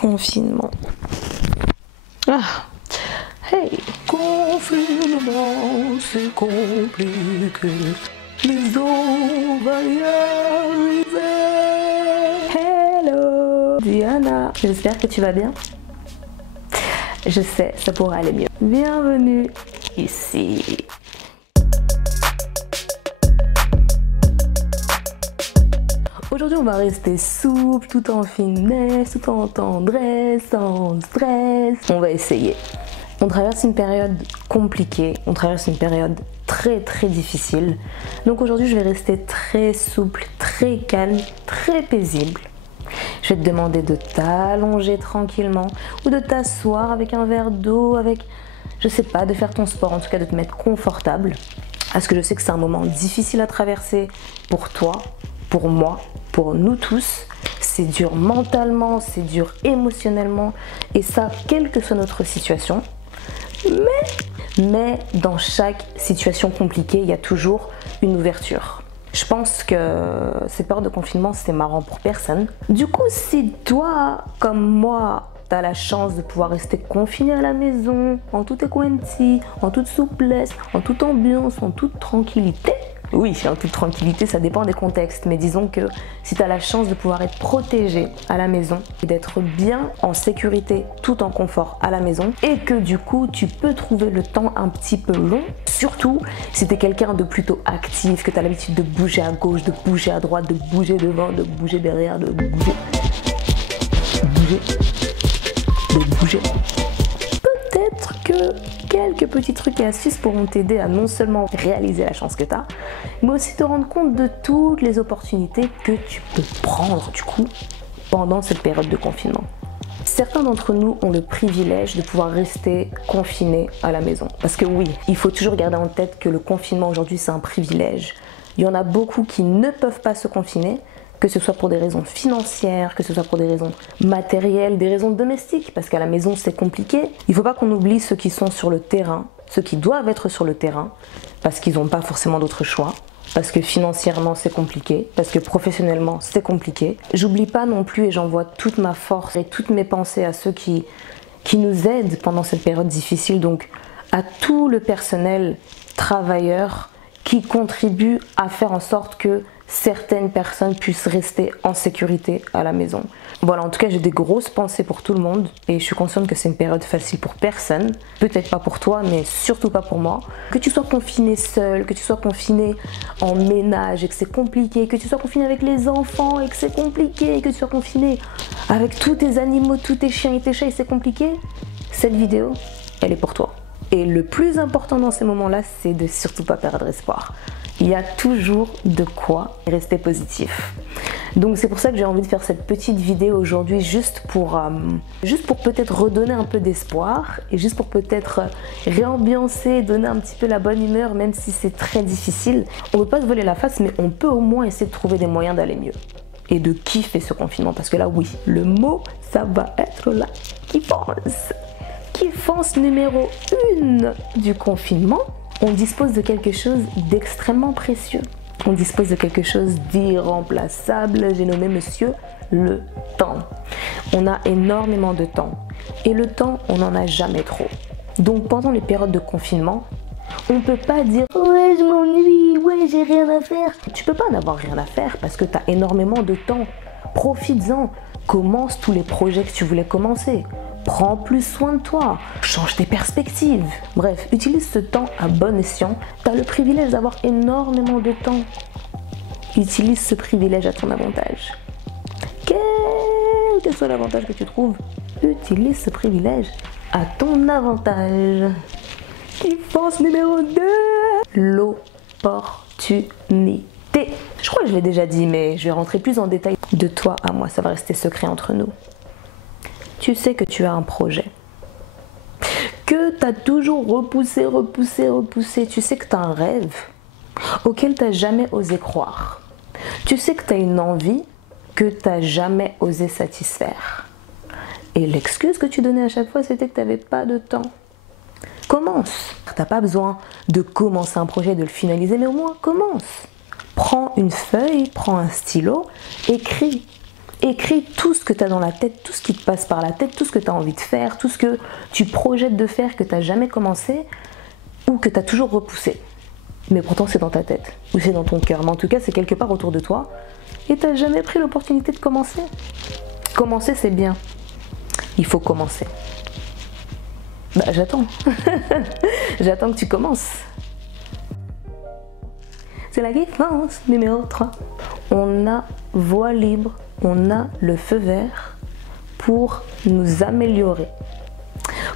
Confinement. Ah, hey. Confinement, c'est compliqué, mais on va y arriver. Hello, Diana. J'espère que tu vas bien. Je sais, ça pourrait aller mieux. Bienvenue ici. Aujourd'hui, on va rester souple, tout en finesse, tout en tendresse, sans stress. On va essayer. On traverse une période compliquée, on traverse une période très difficile. Donc aujourd'hui, je vais rester très souple, très calme, très paisible. Je vais te demander de t'allonger tranquillement ou de t'asseoir avec un verre d'eau, avec, je sais pas, de faire ton sport, en tout cas de te mettre confortable. Parce que je sais que c'est un moment difficile à traverser pour toi, pour moi, pour nous tous. C'est dur mentalement, c'est dur émotionnellement, et ça, quelle que soit notre situation. Mais dans chaque situation compliquée, il y a toujours une ouverture. Je pense que cette période de confinement, c'est marrant pour personne. Du coup, si toi, comme moi, tu as la chance de pouvoir rester confiné à la maison, en toute equanimity, en toute souplesse, en toute ambiance, en toute tranquillité. Oui, en toute tranquillité, ça dépend des contextes, mais disons que si tu as la chance de pouvoir être protégé à la maison et d'être bien en sécurité tout en confort à la maison, et que du coup tu peux trouver le temps un petit peu long, surtout si tu es quelqu'un de plutôt actif, que tu as l'habitude de bouger à gauche, de bouger à droite, de bouger devant, de bouger derrière, de bouger. Peut-être que quelques petits trucs et astuces pourront t'aider à non seulement réaliser la chance que tu as, mais aussi te rendre compte de toutes les opportunités que tu peux prendre du coup pendant cette période de confinement. Certains d'entre nous ont le privilège de pouvoir rester confinés à la maison. Parce que oui, il faut toujours garder en tête que le confinement aujourd'hui c'est un privilège. Il y en a beaucoup qui ne peuvent pas se confiner, que ce soit pour des raisons financières, que ce soit pour des raisons matérielles, des raisons domestiques, parce qu'à la maison c'est compliqué. Il ne faut pas qu'on oublie ceux qui sont sur le terrain, ceux qui doivent être sur le terrain, parce qu'ils n'ont pas forcément d'autre choix, parce que financièrement c'est compliqué, parce que professionnellement c'est compliqué. J'oublie pas non plus, et j'envoie toute ma force et toutes mes pensées à ceux qui nous aident pendant cette période difficile, donc à tout le personnel travailleur qui contribue à faire en sorte que certaines personnes puissent rester en sécurité à la maison. Voilà, en tout cas, j'ai des grosses pensées pour tout le monde et je suis consciente que c'est une période facile pour personne. Peut-être pas pour toi, mais surtout pas pour moi. Que tu sois confiné seul, que tu sois confiné en ménage et que c'est compliqué, que tu sois confiné avec les enfants et que c'est compliqué, que tu sois confiné avec tous tes animaux, tous tes chiens et tes chats et c'est compliqué, cette vidéo, elle est pour toi. Et le plus important dans ces moments-là, c'est de surtout pas perdre espoir. Il y a toujours de quoi rester positif. Donc c'est pour ça que j'ai envie de faire cette petite vidéo aujourd'hui, juste pour peut-être redonner un peu d'espoir et juste pour peut-être réambiancer, donner un petit peu la bonne humeur, même si c'est très difficile. On ne peut pas se voler la face, mais on peut au moins essayer de trouver des moyens d'aller mieux et de kiffer ce confinement. Parce que là, oui, le mot, ça va être la kiffance. Kiffance numéro 1 du confinement. On dispose de quelque chose d'extrêmement précieux. On dispose de quelque chose d'irremplaçable. J'ai nommé monsieur le temps. On a énormément de temps. Et le temps, on n'en a jamais trop. Donc pendant les périodes de confinement, on ne peut pas dire « Ouais, je m'ennuie, ouais, j'ai rien à faire ». Tu peux pas n'avoir rien à faire parce que tu as énormément de temps. Profites-en. Commence tous les projets que tu voulais commencer. Prends plus soin de toi, change tes perspectives. Bref, utilise ce temps à bon escient. Tu as le privilège d'avoir énormément de temps. Utilise ce privilège à ton avantage. Quel que soit l'avantage que tu trouves, utilise ce privilège à ton avantage. Kiffance numéro 2. L'opportunité. Je crois que je l'ai déjà dit, mais je vais rentrer plus en détail. De toi à moi, ça va rester secret entre nous. Tu sais que tu as un projet, que tu as toujours repoussé, tu sais que tu as un rêve auquel tu n'as jamais osé croire. Tu sais que tu as une envie que tu n'as jamais osé satisfaire. Et l'excuse que tu donnais à chaque fois, c'était que tu n'avais pas de temps. Commence. Tu n'as pas besoin de commencer un projet, de le finaliser, mais au moins commence. Prends une feuille, prends un stylo, écris. Écris tout ce que tu as dans la tête, tout ce qui te passe par la tête, tout ce que tu as envie de faire, tout ce que tu projettes de faire, que tu n'as jamais commencé ou que tu as toujours repoussé. Mais pourtant c'est dans ta tête ou c'est dans ton cœur. Mais en tout cas c'est quelque part autour de toi et tu n'as jamais pris l'opportunité de commencer. Commencer c'est bien. Il faut commencer. Bah j'attends. J'attends que tu commences. C'est la guidance numéro 3. On a voie libre, on a le feu vert pour nous améliorer,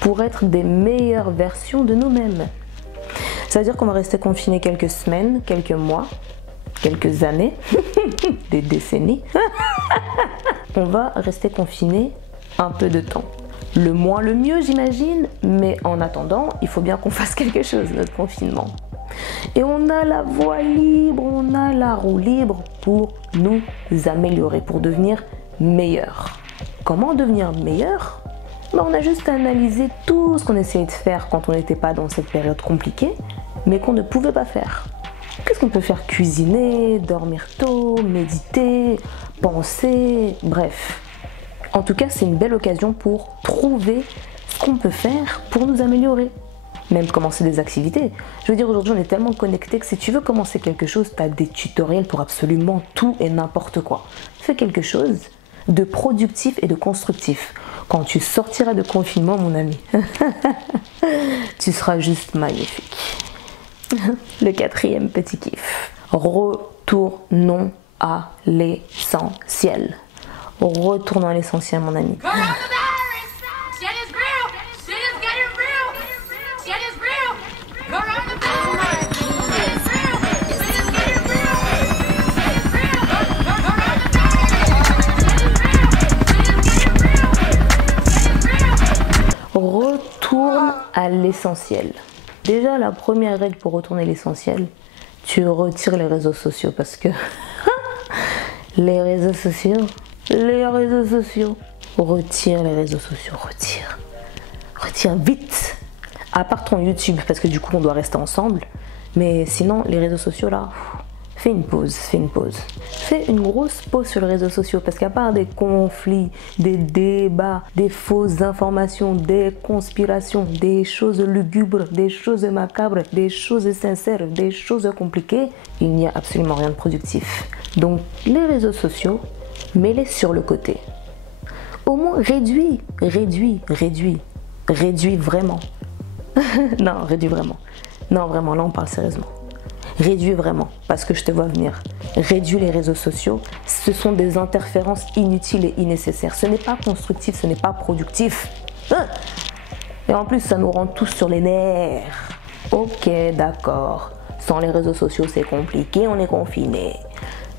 pour être des meilleures versions de nous-mêmes. Ça veut dire qu'on va rester confiné quelques semaines, quelques mois, quelques années, des décennies. On va rester confiné un peu de temps. Le moins le mieux j'imagine, mais en attendant, il faut bien qu'on fasse quelque chose, notre confinement. Et on a la voie libre, on a la roue libre pour nous améliorer, pour devenir meilleur. Comment devenir meilleur? On a juste à analyser tout ce qu'on essayait de faire quand on n'était pas dans cette période compliquée, mais qu'on ne pouvait pas faire. Qu'est-ce qu'on peut faire? Cuisiner, dormir tôt, méditer, penser, bref. En tout cas, c'est une belle occasion pour trouver ce qu'on peut faire pour nous améliorer. Même commencer des activités. Je veux dire, aujourd'hui, on est tellement connectés que si tu veux commencer quelque chose, tu as des tutoriels pour absolument tout et n'importe quoi. Fais quelque chose de productif et de constructif. Quand tu sortiras de confinement, mon ami, tu seras juste magnifique. Le 4e petit kiff. Retournons à l'essentiel. Retournons à l'essentiel, mon ami. Retourne à l'essentiel. Déjà, la première règle pour retourner à l'essentiel, tu retires les réseaux sociaux parce que les réseaux sociaux, retire les réseaux sociaux, retire vite. À part ton YouTube parce que du coup on doit rester ensemble, mais sinon les réseaux sociaux là, fais une pause. Fais une grosse pause sur les réseaux sociaux parce qu'à part des conflits, des débats, des fausses informations, des conspirations, des choses lugubres, des choses macabres, des choses sincères, des choses compliquées, il n'y a absolument rien de productif. Donc les réseaux sociaux, mets-les sur le côté. Au moins réduis vraiment. Non, réduis vraiment. Non, vraiment, là on parle sérieusement. Réduis vraiment, parce que je te vois venir. Réduis les réseaux sociaux. Ce sont des interférences inutiles et innécessaires. Ce n'est pas constructif, ce n'est pas productif. Et en plus, ça nous rend tous sur les nerfs. Ok, d'accord. Sans les réseaux sociaux, c'est compliqué, on est confiné.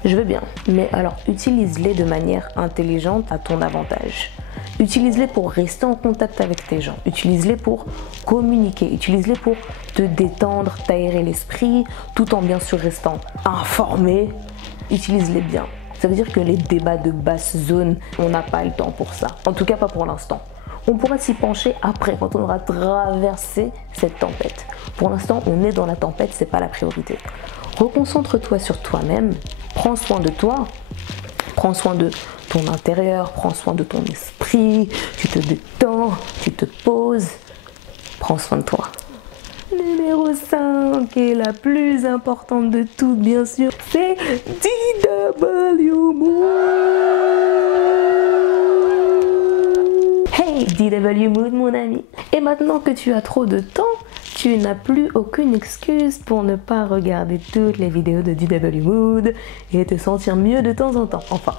Je veux bien, mais alors utilise-les de manière intelligente à ton avantage. Utilise-les pour rester en contact avec tes gens. Utilise-les pour communiquer. Utilise-les pour te détendre, t'aérer l'esprit, tout en bien sûr restant informé. Utilise-les bien. Ça veut dire que les débats de basse zone, on n'a pas le temps pour ça. En tout cas, pas pour l'instant. On pourra s'y pencher après, quand on aura traversé cette tempête. Pour l'instant, on est dans la tempête, c'est pas la priorité. Reconcentre-toi sur toi-même. Prends soin de toi. Prends soin de ton intérieur, prends soin de ton esprit, tu te détends, tu te poses, prends soin de toi. Numéro 5 et la plus importante de toutes, bien sûr, c'est DW Mood. Hey DW Mood, mon ami. Et maintenant que tu as trop de temps, tu n'as plus aucune excuse pour ne pas regarder toutes les vidéos de DW Mood et te sentir mieux de temps en temps. Enfin,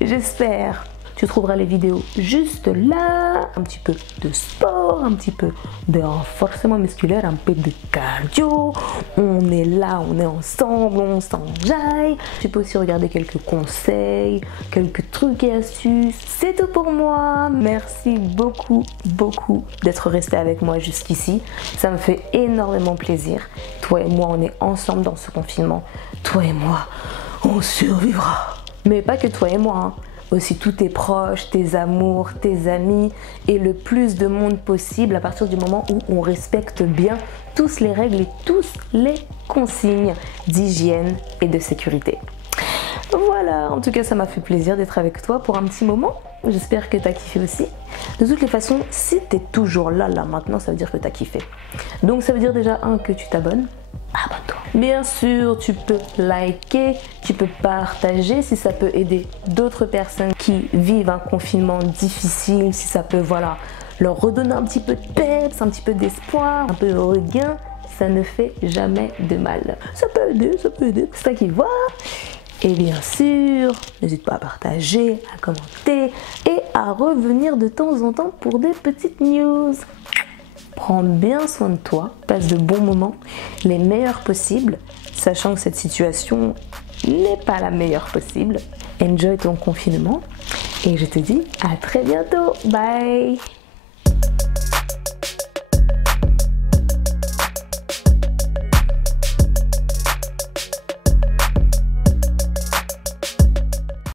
j'espère. Tu trouveras les vidéos juste là, un petit peu de sport, un petit peu de renforcement musculaire, un peu de cardio. On est là, on est ensemble, on s'enjaille. Tu peux aussi regarder quelques conseils, quelques trucs et astuces. C'est tout pour moi. Merci beaucoup d'être resté avec moi jusqu'ici. Ça me fait énormément plaisir. Toi et moi, on est ensemble dans ce confinement. Toi et moi, on survivra. Mais pas que toi et moi, hein. Aussi tous tes proches, tes amours, tes amis et le plus de monde possible à partir du moment où on respecte bien tous les règles et tous les consignes d'hygiène et de sécurité. Voilà. Voilà, en tout cas ça m'a fait plaisir d'être avec toi pour un petit moment. J'espère que tu as kiffé aussi. De toutes les façons, si tu es toujours là maintenant, ça veut dire que tu as kiffé. Donc ça veut dire déjà que tu t'abonnes. Abonne-toi. Bien sûr, tu peux liker, tu peux partager si ça peut aider d'autres personnes qui vivent un confinement difficile, si ça peut leur redonner un petit peu de peps, un petit peu d'espoir, un peu de regain, ça ne fait jamais de mal. Ça peut aider, c'est toi qui vois. Et bien sûr, n'hésite pas à partager, à commenter et à revenir de temps en temps pour des petites news. Prends bien soin de toi, passe de bons moments, les meilleurs possibles, sachant que cette situation n'est pas la meilleure possible. Enjoy ton confinement et je te dis à très bientôt. Bye!